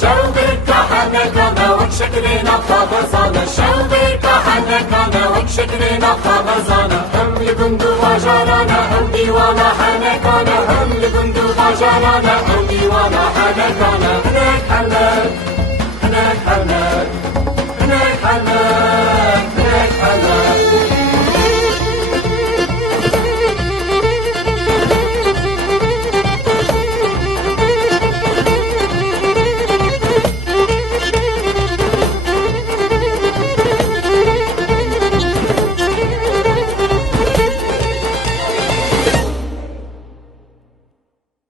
شوقك وشكلنا خبزانة شوقك حنكنا وشكلنا خبزانة هم لبندو وجارانا هم ديوانا حنكنا هم لبندو وجارانا هم ديوانا حنكنا هناك حنك هناك حنك هناك حنك